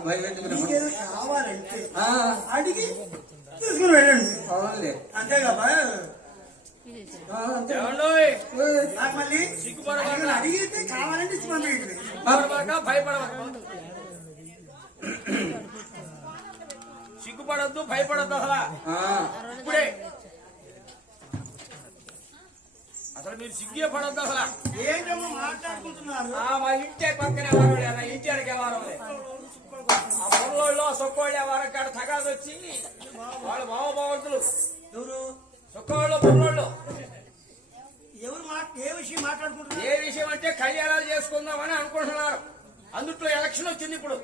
నాకు భయం ఎందుకు నాకు? మీకేదో కావాలంటే ఆ, అడిగి తీసుకుని వెళ్ళండి అవునులే అంతే కదా ఆ, అంతే. ఏమండోయ్? ఏయ్, నాకు మళ్ళీ సిగ్గుపడబాక. అడిగితే కావాలంటే ఇచ్చి పంపించండి సిగ్గుపడబాక, భయపడబాక. సిగ్గుపడద్దు భయపడద్దు అసలు ఆ, ఇప్పుడే అసలు మీరు సిగ్గే పడద్దు అసలు. ఏంటమ్మా మాట్లాడుకుంటున్నారు. మా ఇంటే పక్కనే ఎవరు లేరా ఇంటి అడిగే వారం ఆ పొల్లోళ్ళు సొక్కోళ్ళు ఎవరు కాడ తగాదు వచ్చి వాళ్ళు భావభావంతులు ఎవరు? సొక్కోళ్ళు పొల్లోళ్ళు ఎవరు ఏ విషయం మాట్లాడుకుంటున్నారు? ఏ విషయం అంటే కళ్యాణాలు చేసుకుందామని అనుకుంటున్నారు. అందుట్లో ఎలక్షన్ వచ్చింది ఇప్పుడు.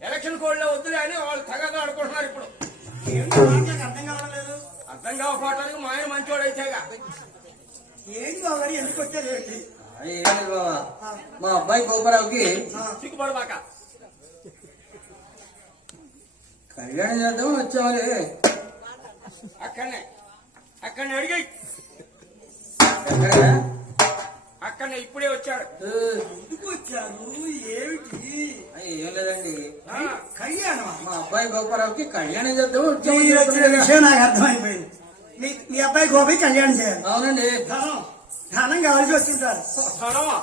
ఎలక్షన్ కోడ్లో వద్దులే అని వాళ్ళు తగదా అనుకుంటున్నారు ఇప్పుడు. ఏంటి అర్థం కావట్లేదు అర్థం కావటానికి మా ఆయన మంచోడు అయితేగా ఏంటి బాబు ఎందుకు వచ్చారు ఏంటి అది ఏం లేదు బావా. మా అబ్బాయి గోపరావుకి ఆ, సిగ్గుపడబాక కళ్యాణం చేద్దాం వచ్చామని అక్కడనే. అక్కడనే అడిగి ఎక్కడ అక్కడనే ఇప్పుడే వచ్చాడు. ఏయ్, ఎందుకు వచ్చారు? ఏమిటి? అది ఏం లేదండి. ఆ, కళ్యాణం మా అబ్బాయి గోపరావుకి కళ్యాణం చేద్దాం మీరు వచ్చిన వచ్చామని విషయం నాకు అర్థమైపోయింది. మీ మీ అబ్బాయి గోపి కళ్యాణం చేయాలి అవునండి. ధనం ధనం కావాల్సి వచ్చింటారు ధనమా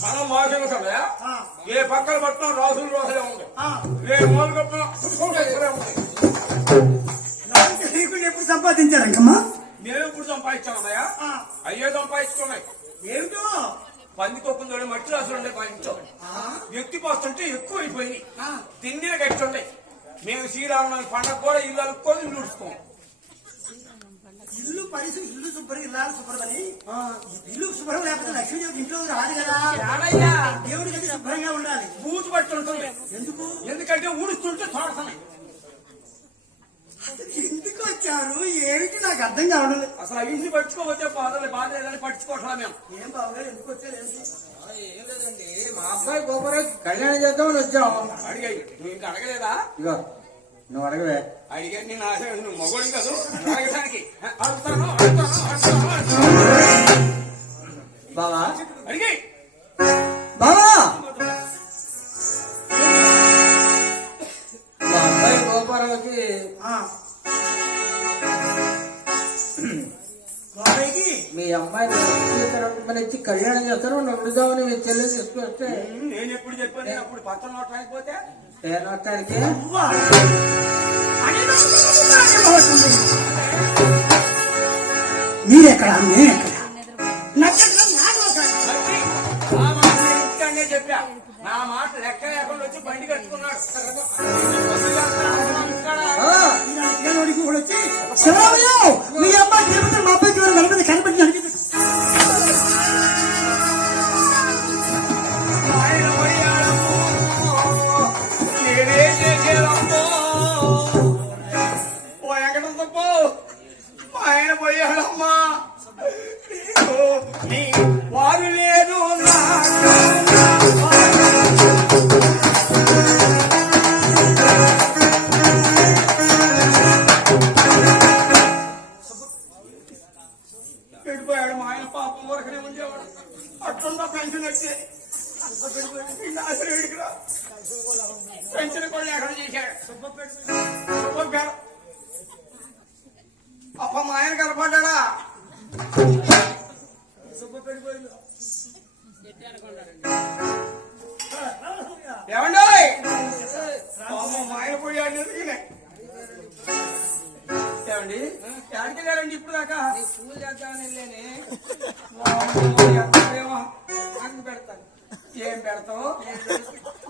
ధనం? మాకే కదా ఏ పక్కన పట్టినా రాసులు రాసులే ఉంది ఏ మూల తెలియకుండా ఎప్పుడు సంపాదించారంకమ్మా మేము ఇప్పుడు సంపాదించామయ్యా ఆ, అయ్యే సంపాదించుకున్నాయి. ఏమిటో? పందికొక్కుందో మట్టి రాసులు ఉండే పాయించాం వ్యక్తి పోస్తుంటే ఎక్కువ అయిపోయినాయి. ఆ, తిండిన గట్టి ఉన్నాయి మేము శ్రీరామనవమి పండగ కూడా ఇల్లు అలుక్కొని ఇల్లు ఉడుచుకోం ఇల్లు పరిస్థితి ఇల్లు శుభ్రం ఇల్లాలు శుభ్రమని. ఇల్లు శుభ్రం లేకపోతే లక్ష్మీదేవి ఇంట్లో రాదు కదా. ఏడయ్యా దేవుడికి అది శుభ్రంగా ఉండాలి. బూజు పట్టి ఉంటుంది. ఎందుకు? ఎందుకంటే ఊడుస్తుంటే అసలు ఎందుకు వచ్చారు? ఏమిటి? నాకు అర్థం కావడం లేదు. అసలు ఆ ఇంటిని పట్టుకోకపోతే బాధలు బాధ లేదని పట్టుకోవట్లా మేము. ఏం బావగారు ఎందుకు వచ్చారు? ఏం లేదండి. మా అబ్బాయి గోపరావుకి కళ్యాణం చేద్దామని వచ్చాం. అడిగాయి నువ్వు ఇంకా అడగలేదా? ఇగో. నువ్వు అడగవే. అడిగే నేను ఆశ నువ్వు మొగోడి కాదు అడగడానికి. బావా? బావా? మా అబ్బాయి. బాబాయ్కి మీ అమ్మాయిని మన ఇచ్చి కళ్యాణం చేస్తారు నడుదామని మీ చెల్లి తీసుకొస్తే నేను ఎప్పుడు చెప్పాను అప్పుడు పచ్చని నోట్ బాధపడుతుంది. మీరెక్కడ? నేనెక్కడ? నక్షత్రం చెప్పా. నా మాట లెక్క లేకుండా వచ్చి బండి కట్టుకున్నాడు. మీ అమ్మాయి తిరుపతి మా అబ్బాయికి నలభై కనిపెట్టి నీ మా ఆయన పాపం వరకునే ఉండేవాడు. అట్లుందా పెన్షన్ పెన్షన్ కూడా ఎక్కడ చేశాడు. అప్ప మా ఆయన కనపడ్డా ఏమండి పాపం మా ఆయన పోయాడు ఎందుకనే ఏమండి? ఎక్కడికి వెళ్ళారండి ఇప్పుడు దాకా? పూజ చేద్దామని వెళ్ళానే. పెడతాను ఏం పెడతావు?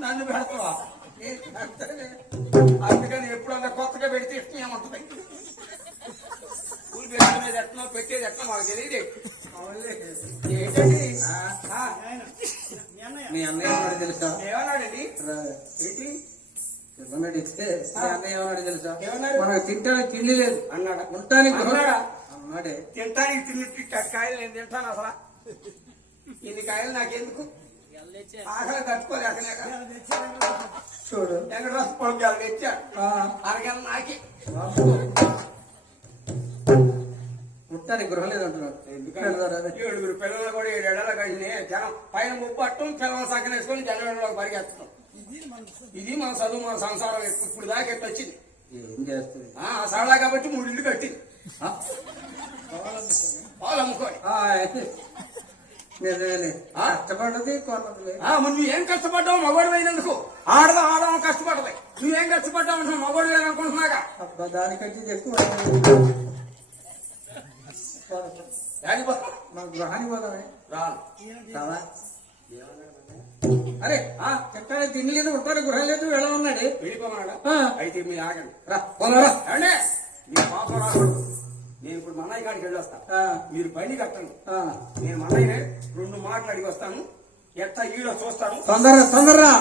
నన్ను పెడతావా? అందుకని ఎప్పుడన్నా కొత్తగా పెడితే ఇష్టం ఏమంటుంది? పూలు పెట్టడం మీద ఎట్లా పెట్టేది ఎట్లా మాకు తెలియదు. మీ అన్నయ్య ఉన్నాడు తెలుసా? ఏమన్నాడండి. ఏంటి? చిన్ననాడు ఇస్తే? మీ అన్నయ్య ఏమన్నాడు తెలుసా? ఏమన్నాడు? మనకు తింటానికి తిండి లేదు. అన్నాడా? ఉంటానికి అన్నాడా? అన్నాడే. తింటానికి తిన్నట్టు కాయలు నేను తింటాను అసలు. ఇన్ని కాయలు నాకెందుకు? ఆకలి తట్టుకోలేకలేక చూడు. వెంకటరాసు పొలం తెచ్చాడు అరగల నాకి. ఉంటానికి గృహం లేదు అంటున్నాడు పెడతారా అదే. ఏడుగురు పిల్లలు కూడా ఏడేళ్ళ కలిసి జనం పైన ముప్పు అట్టం పిల్లలు సక్కన వేసుకొని జనం పరిగెత్తడం ఇది మన చదువు మన సంసారం. ఇప్పుడు దాకా ఎట్టు వచ్చింది? ఏం చేస్తుంది ఆ సరళ కాబట్టి మూడు ఇల్లు కట్టింది. పాలు? కష్టపడ్డది ఆ, మరి నువ్వేం కష్టపడ్డావు? మగవాడు అయినందుకు ఆడదాం ఆడదాం కష్టపడలే నువ్వేం కష్టపడ్డావు అంటున్నావు మగవాడు అనుకుంటున్నాగా అబ్బా దానికంటే ఎక్కువ. మా గృహానికి పోదామే. రావా? అరే ఆ చెప్పాను తిండి లేదు ఉంటాడు గృహం లేదు వెళ్ళమన్నాడు వెళ్ళిపోమన్నాడా? ఆ. అయితే మీరు ఆగండి. రా మీరు పాపం రాకూడదు. నేను ఇప్పుడు మన్నయ్య కాడికి వెళ్ళొస్తా. మీరు బండి కట్టండి. ఆ. నేను మన్నయ్య రెండు మాటలు అడిగి వస్తాను. ఎట్లా ఈడో చూస్తాను? తొందర తొందరరా.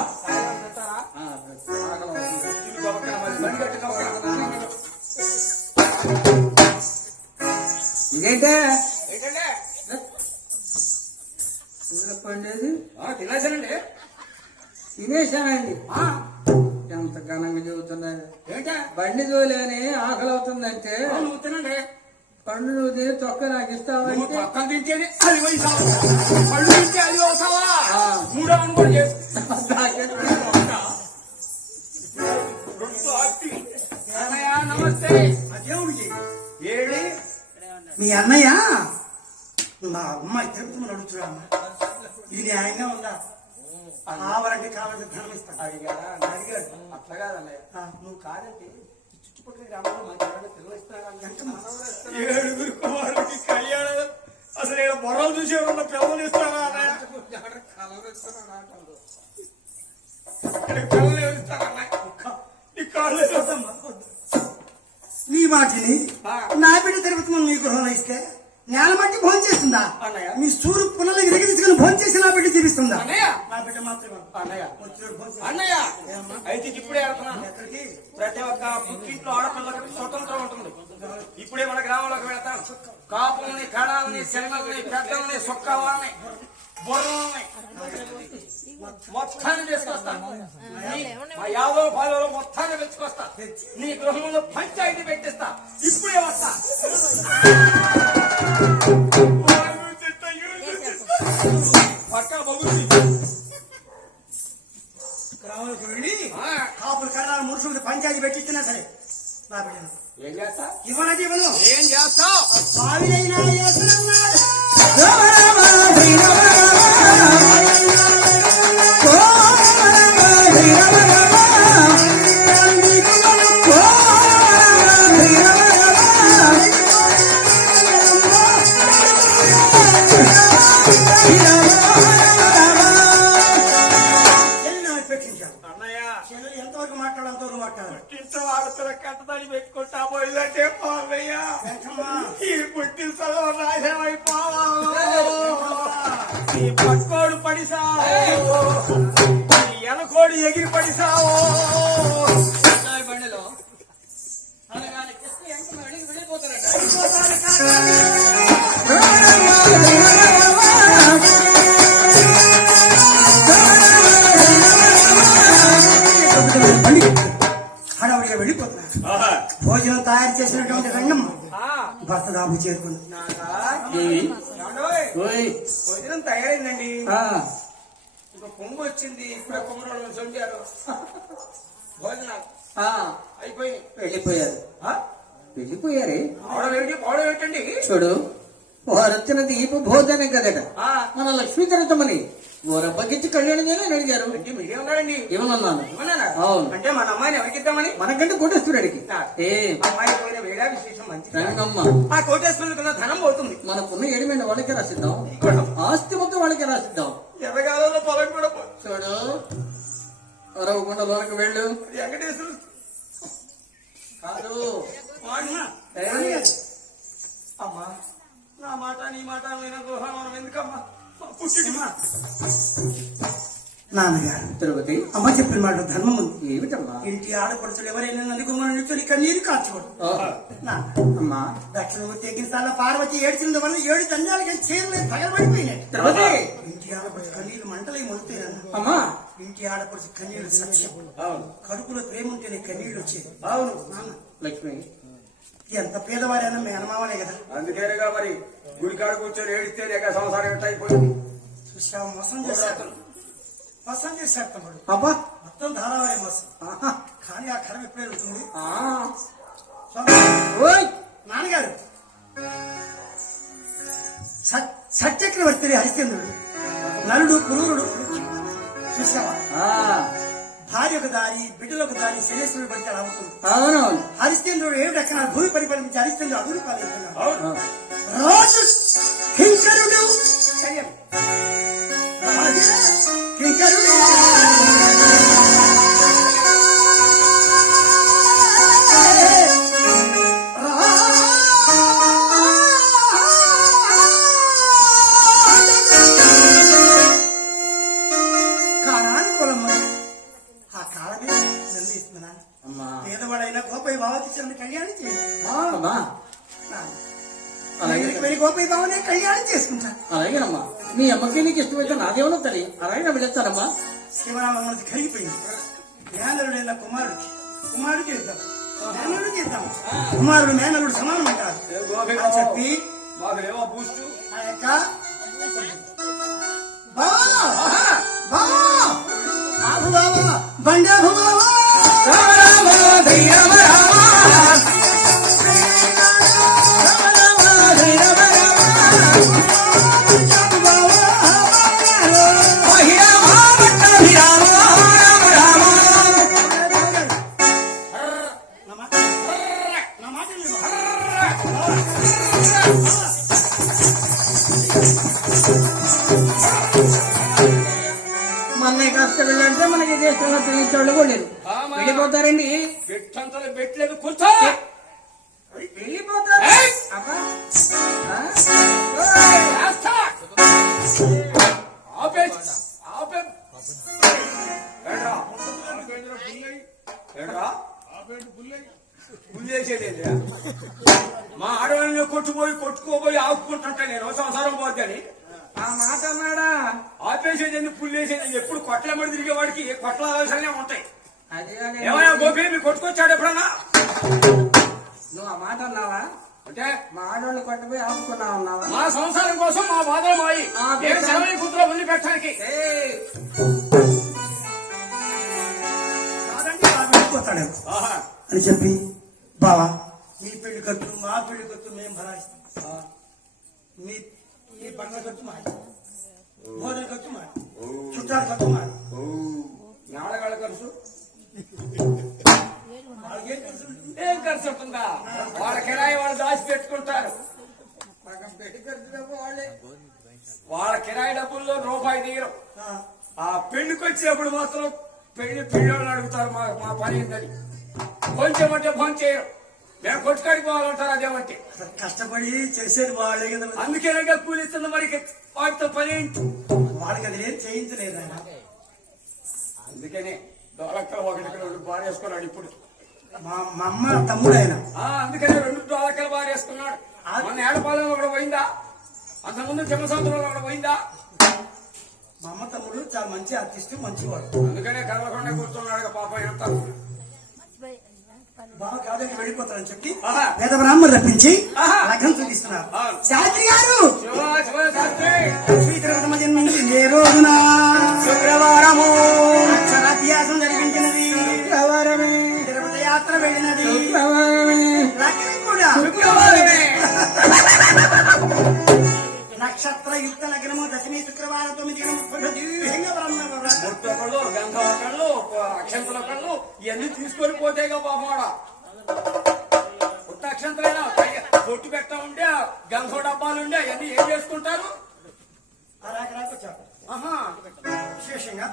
ఇదేంటే ఏంటంటే? పండేది తినేశానండి. ఆ, ఎంత ఘనంగా చెబుతున్నారు ఏంటా? బండి తోలేని ఆకలి అవుతుందంటే తినండి పండు నువ్వు తిని తొక్క నాకు నువ్వు ఇస్తావంటే పక్కన తింటేనే అది తింటే అవుతావా. మూడో అనుకోని? అన్నయ్య, నమస్తే. అదేమిటి ఏడి మీ అన్నయ్య? మా అమ్మాయి తిరుపతి అడుగుతున్నామ్మా ఇది న్యాయంగా ఉందా? కావాలంటే కావాలంటే ధనం ఇస్తాను అడిగాడు అట్లా కాదన్నయ్య. నువ్వు కాదంటే ఈ చుట్టుపక్కల పిల్లలు ఏడుగురు కుమారుడికి కళ్యాణం. అసలు ఇక్కడ బొర్రలు చూసి ఎవరన్నా పిల్లలు ఇస్తారా పిల్లలు ఇస్తారా నీ కాళ్ళు నీ మాటిని. నా బిడ్డ తిరుపతి నీ గృహంలో ఇస్తే నేల మట్టి భోజనం చేస్తుందా? అన్నయ్య. మీ సూరు పుల్లలు విరిగి తీసుకుని భోజనం చేసి నా బిడ్డ జీవిస్తుందా అన్నయ్య. నా బిడ్డ మాత్రమే. అన్నయ్య. అయితే ఇప్పుడే ఎక్కడికి? ప్రతి ఒక్క పుట్టింట్లో ఆడపిల్లకి స్వతంత్రం ఉంటుంది. ఇప్పుడే మన గ్రామంలోకి వెళ్తాను కాపుల్ని కడాలని శనగల్ని పెద్దల్ని బుర్రల్ని మొత్తాన్ని తీసుకొస్తాను మా యాదవ పాలలో మొత్తాన్ని తెచ్చుకొస్తా నీ గృహంలో పంచాయతీ పెట్టిస్తా. ఇప్పుడే వస్తా. పక్కన బొగుంది గ్రామంలోకి వెళ్ళి ఆ, కాపులు కర్రాలు మురుషులు పంచాయతీ పెట్టించినా సరే. నా బిడ్డను ఏం చేస్తా? ఇవ్వనా జీవను? ఏం యేసునన్నాడు. ఎంతవరకు మాట్లాడు. అంతవరకు మాట్లాడాలి పుట్టింట్లో ఆడపిల్ల కట్టదని పెట్టుకుంటా పోయిందంటే పోవయ్యా వెంకమ్మా ఈ పుట్టిన చదువు నాశనమైపోవా ఈ పక్కోడు పడిసావు? ఈ ఎనకోడు ఎగిరి పడిసావు బండిలో. అనగానే వెళ్ళిపోతారట. భోజనం తయారు చేసినటువంటి రంగమ్మ భర్త దాబు చేరుకుంది. భోజనం తయారైందండి. ఆ, ఒక పొంగు వచ్చింది. ఇప్పుడే కొమ్మరోళ్ళు చంపారు. భోజనాలు. ఆ, అయిపోయినాయి. వెళ్ళిపోయారు. ఆ? వెళ్ళిపోయారే? పౌడర్ ఏంటండి చూడు వారొచ్చిన దీప భోజనం కదట. ఆ, మన లక్ష్మీ ఊరబ్బకిచ్చి కళ్యాణం చేయాలని అడిగారు? అంటే మీరే ఉన్నారండి. ఏమన్నాను? అవును. అంటే మన అమ్మాయిని ఎవరికిద్దామని మనకంటే కోటేశ్వరుడికి ఏ? అమ్మాయి పోయిన వేళ విశేషం మంచి రంగమ్మ. ఆ కోటేశ్వరుడికి ధనం పోతుంది. మనకున్న ఏడిమైన వాళ్ళకి రాసిద్దాం. ఆస్తి మొత్తం వాళ్ళకి రాసిద్దాం. ఎర్రగాలలో పొలం కూడా చూడు. అరవకుండా లోనకి వెళ్ళు. కాదు. అమ్మా నా మాట నీ మాట ఎందుకమ్మా? నాన్నగారు తిరుపతి. అమ్మ చెప్పిన మాట ధర్మం ఉంది. ఏమిటమ్మా? ఇంటి ఆడపడుచులు ఎవరైనా నలుగురు నిల్చొని కన్నీరు కాచుకోడు అమ్మా. దక్షిణ తెగిన స్థానం పార్వతి ఏడ్చిన వల్ల ఏడు దండాలకి చీరలే తగలబడిపోయినాయి. తిరుపతి. ఇంటి ఆడపడుచు కన్నీరు మంటలై మొలుతాయన్న అమ్మా. ఇంటి ఆడపడుచు కన్నీరు సత్యం. కడుపులో ప్రేమ ఉంటేనే కన్నీళ్ళు వచ్చేది. అవును. నాన్న. లక్ష్మి. ఎంత పేదవారైనా మేనమావలే కదా. అందుకేనేగా మరి గుడికాడ కూర్చొని ఏడిస్తే లేక సంసారం ఎట్ట అయిపోయింది? చూసా మోసం పసంद చేశాడు తమ్ముడు. అబ్బా మొత్తం ధారావారి మోసం. కానీ ఆ కరం ఎప్పుడు వెళ్తుంది నాన్నగారు. సత్యక్రవర్తి హరిశ్చంద్రుడు నలుడు పురూరుడు చూసావా. భార్య ఒక దారి బిడ్డలు ఒక దారి శనేశ్వరుడు పడితే అలా అవుతుంది అవునవును హరిశ్చంద్రుడు ఏడు రకాల భూమి పరిపాలించి హరిశ్చంద్రుడు అభివృద్ధి పాలిస్తున్నాడు. రాజు కింకరుడు శల్యం. అలాగే వెళ్ళి గోపయ్య బావనే కళ్యాణం చేసుకుంటాను. అలాగేనమ్మా. మీ అమ్మకి నీకు ఇష్టమైతే నాదేమో తల్లి అలాగే మనసు కరిగిపోయింది మేనలుడైన కుమారుడికి. కుమారుడికి ఇద్దాం మేనలుడు చేద్దాం. కుమారుడు మేనలుడు సమానం అంటారు చెప్పి ఆ యొక్క బండాపు మొన్న కాస్త వెళ్ళంటే మనకి దేశంలో తెలియచేవాళ్ళు కూడా ఆమా. వెళ్ళిపోతారండి పెట్టంతలు పెట్టలేదు కూర్చో అంటే మా ఆడవాళ్ళు కొట్టపోయి ఆపుకున్నావు అన్నావా మా సంసారం కోసం మా బాధలు మాయి. ఆ, నేను సెలవు కూతురు వదిలిపెట్టడానికి. ఆహా. అని చెప్పి బావా మీ పెళ్ళి ఖర్చు మా పెళ్ళి ఖర్చు మేము భరాయిస్తాం. మీ మీ పండ్ల ఖర్చు మాది. భోజన ఖర్చు మాది. చుట్టాల ఖర్చు మాది. నాడగాళ్ళ ఖర్చు వాళ్ళకేం ఖర్చు? ఏం ఖర్చు ఉంటుందా వాళ్ళ కిరాయి వాళ్ళు దాచి పెట్టుకుంటారు. వాళ్ళే కిరాయి డబ్బుల్లో రూపాయి తీయరు. ఆ, పెళ్ళికి వచ్చేప్పుడు మాత్రం పెళ్ళి పిల్లలు అడుగుతారు మా మా పని ఏందని. కొంచెం అంటే ఫోన్ చేయరు. మేము కొట్టుకాడికి పోవాలంటారు అదేమంటే కష్టపడి చేసేది వాళ్ళే కదా. అందుకేనే కూలిస్తుంది మరి వాటితో పని ఏంటి? వాళ్ళకి అది ఏం చేయించలేదు అందుకనే డోలక్కలు ఒకటి రెండు బారేసుకున్నాడు ఇప్పుడు. మా అమ్మ తమ్ముడు ఆయన ఆ, అందుకనే రెండు డోలక్కలు బారేసుకున్నాడు మన ఏడపాలెంలో కూడా పోయిందా? అంతకుముందు జమసంద్రంలో కూడా పోయిందా? మా అమ్మ తమ్ముడు చాలా మంచి ఆర్టిస్ట్ మంచివాడు. అందుకనే కదలకుండా కూర్చున్నాడు పాప ఎంత? బాగా కాదని వెళ్ళిపోతారని చెప్పి ఆహా. వేద బ్రాహ్మణులు రప్పించి. లగ్నం చూపిస్తున్నారు. శాస్త్రి గారు! శ్రీకరమ జన్మించింది రోజున? శుక్రవారము. వెళ్ళినది నక్షత్ర యుక్త లగ్నము దశమి శుక్రవారం తొమ్మిది గంధం ఒకళ్ళు అక్షంతలు ఒకళ్ళు ఇవన్నీ తీసుకొని పోతేగా పుట్ట అక్షంతలైనా పొట్టు పెట్ట ఉండే గంధం డబ్బాలు ఉండే అవన్నీ ఏం చేసుకుంటారు? ఆహా. విశేషంగా.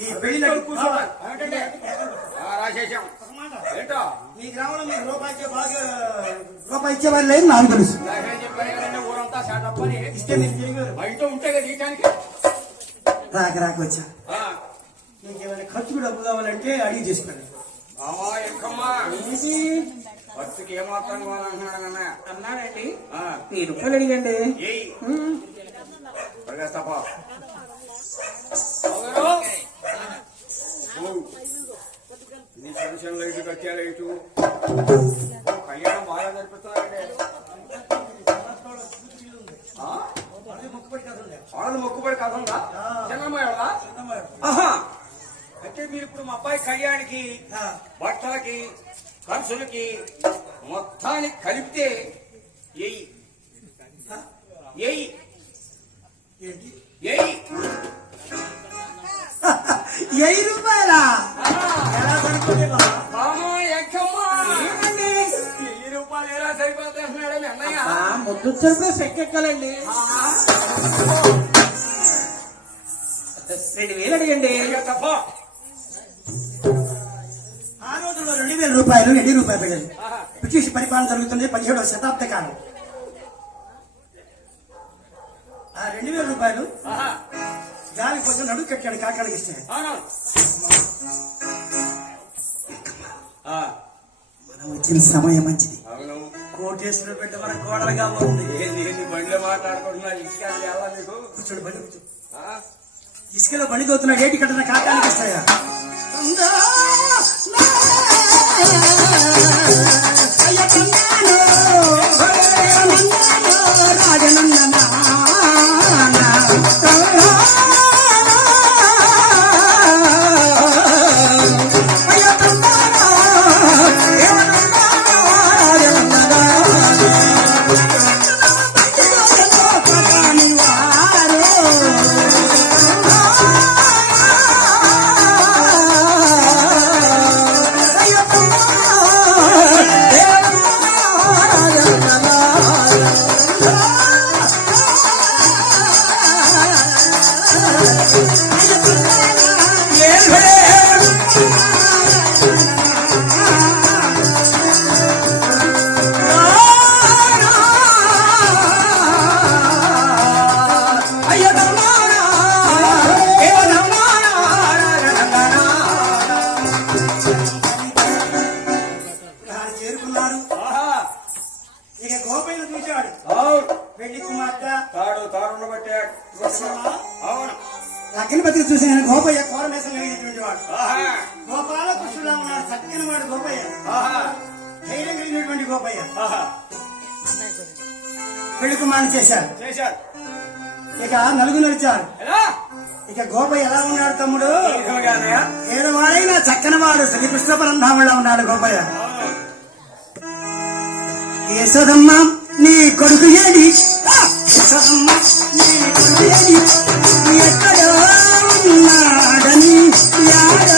ఈ కూర్చోవాలి రాసేసాం ఏంటో? మీ గ్రామంలో మీకు రూపాయి ఇచ్చే బాగా రూపాయి ఇచ్చేవారు లేదు నాకు తెలుసు. ఊరంతా ఇస్తే మీరు తిరిగి బయట ఉంటే కదా తీయటానికి? రాక రాక వచ్చా. ఏమైనా ఖర్చుకు డబ్బు కావాలంటే అడిగి ఖర్చుకి ఏమాత్రం కావాలంటున్నాడు అన్న అన్నాడండి. వెయ్యి రూపాయలు అడిగండి. త్వరగా తప్ప. నీ పెన్షన్ లైట్ కట్టా లైటు కళ్యాణం బాగా నడిపిస్తున్నారండి వాళ్ళు మొక్కుబడి కథ ఉందా? చిన్నమ్మాయిడా అంటే మీరు ఇప్పుడు మా అబ్బాయి కళ్యాణికి బట్టలకి ఖర్చులకి మొత్తానికి కలిపితే ఎయి ఎయి ఎయి ఎయి ముద్దు రెండు వేలు అడిగండి ఆ రోజుల్లో రెండు వేల రూపాయలు ఎన్ని రూపాయలు బ్రిటిష్ పరిపాలన జరుగుతుంది పదిహేడవ శతాబ్ద కాలం ఆ రెండు వేల రూపాయలు గాలి కోసం నడువు కట్టాడు కాకాడికి ఇస్తాడు మనం వచ్చిన సమయం మంచిది. కోటేశ్వర పెట్ట మన కోడలుగా ఉంది. బండిలో మాట్లాడుకుంటున్నా బండి కూర్చో. ఇసుకలో బండి తోతున్నాడు ఏంటి కట్టిన కాకానికి వస్తాయా? అయ్యా రాజనందన పెళ్ళి కుమారుని చేశారు. ఇక నలుగురు నడిచారు ఇక గోప ఎలా ఉన్నాడు తమ్ముడు? ఏడు వాడైనా చక్కని వాడు శ్రీకృష్ణ పరంధాములా ఉన్నాడు గోపయ్య. యశోదమ్మ నీ కొడుకు ఏది నీ కొడుకు ఏది ఎక్కడ ఉన్నాడని యాడ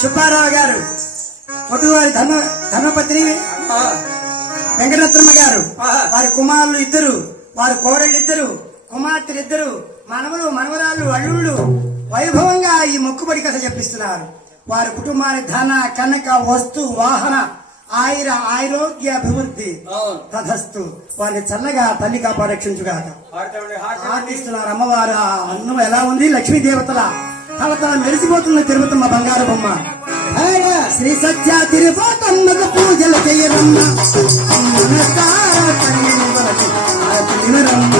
సుబ్బారావు గారు పొట్టువారి ధర్మపత్ని ఆ, వెంకటరత్నమ్మ గారు. వారి కుమారులు ఇద్దరు వారి కోడళ్ళు ఇద్దరు కుమార్తెలు ఇద్దరు మనవలు మనవరాళ్ళు అల్లుళ్ళు వైభవంగా ఈ మొక్కుబడి కథ చెప్పిస్తున్నారు. వారి కుటుంబాన్ని ధన కనక వస్తు వాహన ఆయుర ఆరోగ్య అభివృద్ధి తథస్తు వారిని చల్లగా తల్లి హాట్ ఆర్టిస్తున్నారు అమ్మవారు. అన్నం ఎలా ఉంది? లక్ష్మీ దేవతల తల తల మెరిసిపోతున్న తిరుపతమ్మ బంగారు బొమ్మ. శ్రీ సత్య తిరుపతమ్మకు పూజలు చేయరమ్మ. నమస్కార తల్లిని వలచి ఆరతి వినరమ్మ.